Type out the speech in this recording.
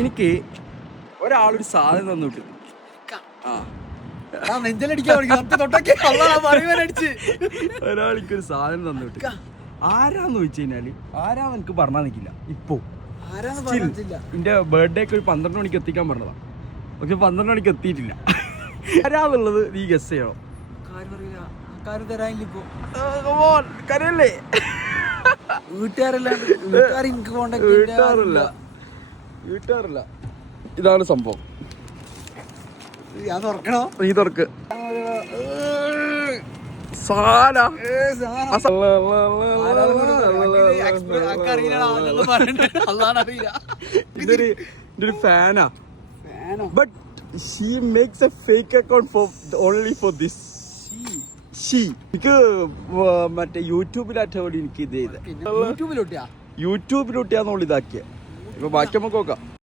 എനിക്ക് ഒരാളൊരു സാധനം തന്നിട്ട് ഒരാളിക്കൊരു സാധനം തന്നിട്ട് ആരാന്ന് ചോദിച്ചു കഴിഞ്ഞാല് ആരാന്ന് എനിക്ക് പറഞ്ഞാൽ നിൽക്കില്ല. ഇപ്പൊ എന്റെ ബർത്ത്ഡേക്ക് ഒരു 12 മണിക്ക് എത്തിക്കാൻ പറഞ്ഞതാ. പക്ഷെ 12 മണിക്ക് എത്തിയിട്ടില്ല. ആരാന്നുള്ളത് നീ ഗസ് ചെയ്യണം. കരയല്ലേ? വീട്ടുകാരില്ല. ഇതാണ് സംഭവം. നീ തുറക്ക്. ഇതൊരു ഫാനാ. But she makes a fake account for only for this. എനിക്ക് മറ്റേ യൂട്യൂബിലാറ്റോടി എനിക്ക് ഇത് ചെയ്ത് യൂട്യൂബിലൊട്ടിയാന്നുള്ളു ഇതാക്കിയ. ഇപ്പൊ ബാക്കി നമുക്ക് നോക്കാം.